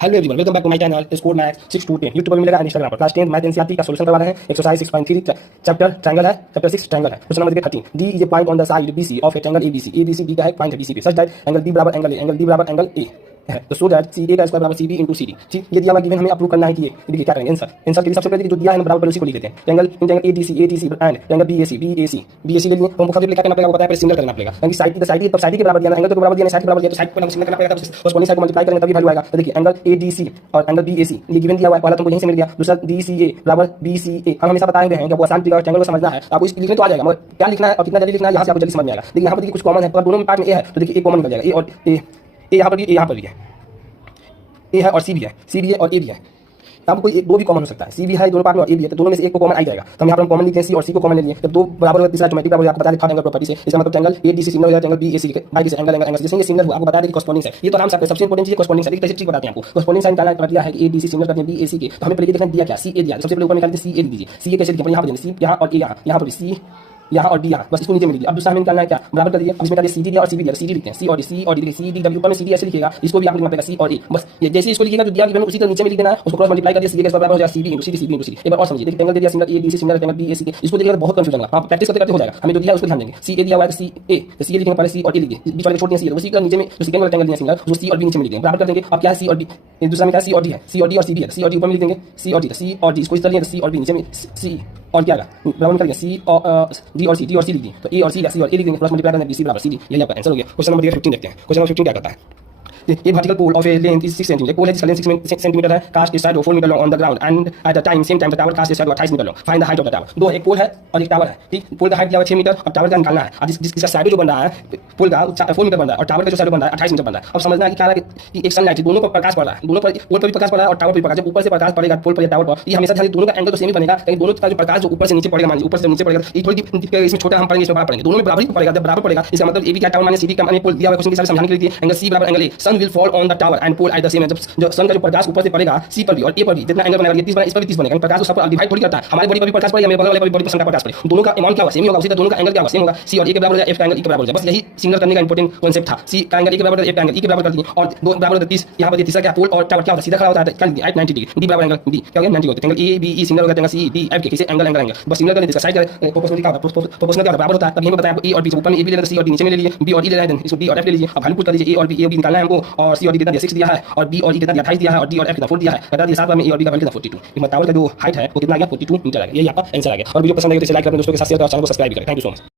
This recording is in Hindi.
Hello everyone, welcome back to my channel score maths 6 to 10 YouTube पर मिलेगा, इंस्टाग्राम पर क्लास 10 मैथ एनसीईआरटी का सॉल्यूशन करवा रहे हैं। एक्सरसाइज 6.3 चैप्टर ट्रायंगल है, चैप्टर 6 ट्रायंगल है। Question number 13, D is a point on the side BC of a triangle ABC. ABC D का है पॉइंट है बीसी पे, सच दैट एंगल बी बराबर एंगल ए, एंगल बी बराबर एंगल ए है। तो सो दैट सी ए का स्क्वायर बराबर C B into C D. ठीक, ये दिया हुआ गिवन, हमें अप्रूव करना है कि ये देखिए क्या करेंगे। आंसर के लिए सबसे पहले जो दिया है बराबर उसी को लिख देते हैं। Triangle A D C and triangle B A C ले लिए। हम मुकाबले क्या करना पड़ेगा, बताया पहले सिमिलर करना पड़ेगा, क्योंकि साइड के बराबर दिया, एंगल के बराबर दिया, साइड के बराबर दिया, तो साइड को सिमिलर करना पड़ेगा, तो उसको साइड को मल्टीप्लाई करेंगे तभी वैल्यू आएगा। तो देखिए एंगल ए डी सी और एंगल बी ए सी ये गिवन दिया हुआ है, पहला तुमको यहीं से मिल गया। दूसरा डी सी ए बराबर बी सी ए, हम हमेशा बताए हुए हैं कि आपको आसान तरीका ट्रायंगल को समझना है, आपको इसको लिखने तो आ जाएगा, मगर क्या लिखना है और कितना जल्दी लिखना है यहाँ से आपको जल्दी समझ में आएगा। देखिए यहाँ पर देखिए कुछ कॉमन है, पर दोनों में पार्ट में ए है, तो देखिए ए कॉमन निकल जाएगा। ए और ए यहाँ पर भी, यहाँ पर भी है, ए है और सी भी है, सी भी है और ए भी है। आपको कोई एक दो भी कॉमन हो सकता है, सी भी है दोनों पार्ट में और ए भी है, तो दोनों में से एक को कॉमन आ जाएगा। तो हम यहाँ पर कॉमन लिखते हैं सी और सी को कॉमन ले लिए, जब दो बराबर होगा तीसरा ऑटोमेटिक बराबर आपको बता दें एंगल प्रॉपर्टी से। इसका मतलब triangle A D C similar हो जाएगा ट्रायंगल बी ए सी के बाई से एंगल एंगल जैसे ये सिमिलर हुआ, आपको बता दें कि कॉरस्पॉन्डिंग है। ये तो आराम से सबसे इंपॉर्टेंट चीज कॉरस्पॉन्डिंग है। कैसे ठीक बताते हैं आपको, कॉरस्पॉन्डिंग साइन निकालना पड़ता है कि ए डी सी सिमिलर करते हैं बी ए सी के। तो हमें पहले देखना दिया क्या, सी ए दिया, सबसे पहले ऊपर निकालते हैं सी ए दीजिए। सी ए कैसे लिखें, यहाँ पर सी यहाँ और ए यहाँ पर सी यहाँ और डी यहाँ, बस इसको नीचे मिल गया। अब दूसरा हमें निकालना है क्या, बराबर कर दिया। अब इसमें क्या सी डी दिया और सी बी दिया, सी डी लिखते हैं, सी और डी सी डी ऊपर में सी डी ऐसे लिखेगा, इसको भी आपको लिखना पड़ेगा सी और ए। बस ये जैसे इसको लिखेगा जो दिया गिवन उसी तरह नीचे में लिख देना है, उसको क्रॉस मल्टीप्लाई कर दिया, सी के बराबर हो जाएगा C B into C D, C B into C D. एक बार और समझिए, देखिए ट्रायंगल दे दिया similar A B C similar triangle B A C के, इसको देखिए बहुत कंफ्यूजन होगा, आप प्रैक्टिस करते करते हो जाएगा। हमें जो दिया उसको ध्यान देंगे, सी ए दिया हुआ है सी ए, तो सी ए लिखेंगे पहले सी और ए लिखिए, बीच वाले छोड़ दिया सी, उसी का नीचे में जो सेकंड वाला ट्रायंगल दिया सिमिलर उसको सी और बी नीचे में लिखेंगे, बराबर कर देंगे। अब क्या है सी और बी, दूसरा में क्या सी और डी है, सी और डी और सी बी है, सी और डी ऊपर में लिख देंगे, सी और डी इसको इस तरह लिया, सी और बी नीचे में सी और क्या बराबर निकल गया, सी और डी और सी लिख दी, तो ए और सी और ए लिख देंगे, प्लस मल्टीप्लाई करना बी सी बराबर सी डी, यही आपका आंसर हो गया। क्वेश्चन नंबर 15 देखते हैं। क्वेश्चन नंबर 15 क्या करता है, ये vertical pole of a length is 6 centimetre, pole है जिसका लेंथ 6 सेंटीमीटर है, cast is side 4 metre long on the ground and at the time same time the tower cast is side 28 metre long, find the height of the tower. दो, एक पोल है और एक टावर है। ठीक, पोल का हाइट दिया हुआ 6 मीटर और टावर का निकालना है। अब जिसका साइड जो बन रहा है पोल का 4 मीटर बन रहा है और टावर का जो साइड बन रहा है 28 मीटर बन रहा है। अब समझना है कि क्या है कि एक सनलाइट दोनों पर प्रकाश पड़ रहा है, दोनों पर पोल पर भी प्रकाश पड़ रहा है और टावर पर भी प्रकाश, जब ऊपर से प्रकाश पड़ेगा पोल पर या टावर पर, ये हमेशा ध्यान दोनों का एंगल तो सेम ही बनेगा, लेकिन दोनों का जो प्रकाश जो ऊपर से नीचे पड़ेगा, मान लीजिए ऊपर से नीचे पड़ेगा, ये थोड़ी इसमें छोटा हम पढ़ेंगे, इसमें बड़ा पड़ेंगे, दोनों में बराबर ही पड़ेगा। जब बराबर पड़ेगा इसका मतलब ए बी का टावर माने सी बी का माने पोल दिया हुआ क्वेश्चन के साथ समझाने के लिए एंगल सी बराबर angle A, sun will fall on the tower and pole at the same, जब सन का जो प्रकाश ऊपर से पड़ेगा सी पर भी और ए पर भी जितना एंगल बनेगा, ये 30 बनेगा, इस पर भी 30 बनेगा, प्रकाश सब पर डिवाइड थोड़ी करता है। हमारे बॉडी पर भी प्रकाश पड़ेगा, मेरे बगल वाले बॉडी पर सन का प्रकाश पड़ेगा, दोनों का अमाउंट क्या होगा, सेम ही होगा, उसी तरह दोनों का एंगल क्या होगा, सेम होगा। सी और ए के बराबर हो जाए, एफ का एंगल ई के बराबर हो जाए, बस यही सिंगल करने का इंपॉर्टेंट कांसेप्ट था। सी का एंगल ए के बराबर, एफ का एंगल ई के बराबर कर दिए और दो बराबर 30, यहाँ पर तीसरा क्या पोल और टावर क्या होता है, सीधा खड़ा होता है, कर दिया 90 डिग्री, डी बराबर एंगल डी क्या हो गया 90 होता है। Angle A B E single हो गया, एंगल सी डी एफ के किसे एंगल बस सिंगल करने इसका साइड प्रोपोर्शनल क्या होता है, प्रोपोर्शनल क्या बराबर होता है। तब ये बताया आपको ए और बी ऊपर में ए भी लेना, सी और डी नीचे में ले लिए, बी और ई लेना है, इसको डी और एफ ले लीजिए। अब वैल्यू पुट कर दीजिए, ए और बी निकालना है हमको, और सी और डी कितना दिया 6 दिया है और बी और ई कितना दिया 28 दिया है और डी और एफ कितना 4 दिया है, बता दिए साथ में ए और बी का वैल्यू कितना 42। टावर का जो हाइट है वो कितना आ गया 42 मीटर आ गया, यही आपका आंसर आ गया। और वीडियो पसंद आए तो इसे लाइक करें, दोस्तों के साथ शेयर करें और चैनल को सब्सक्राइब करें। Thank you so much.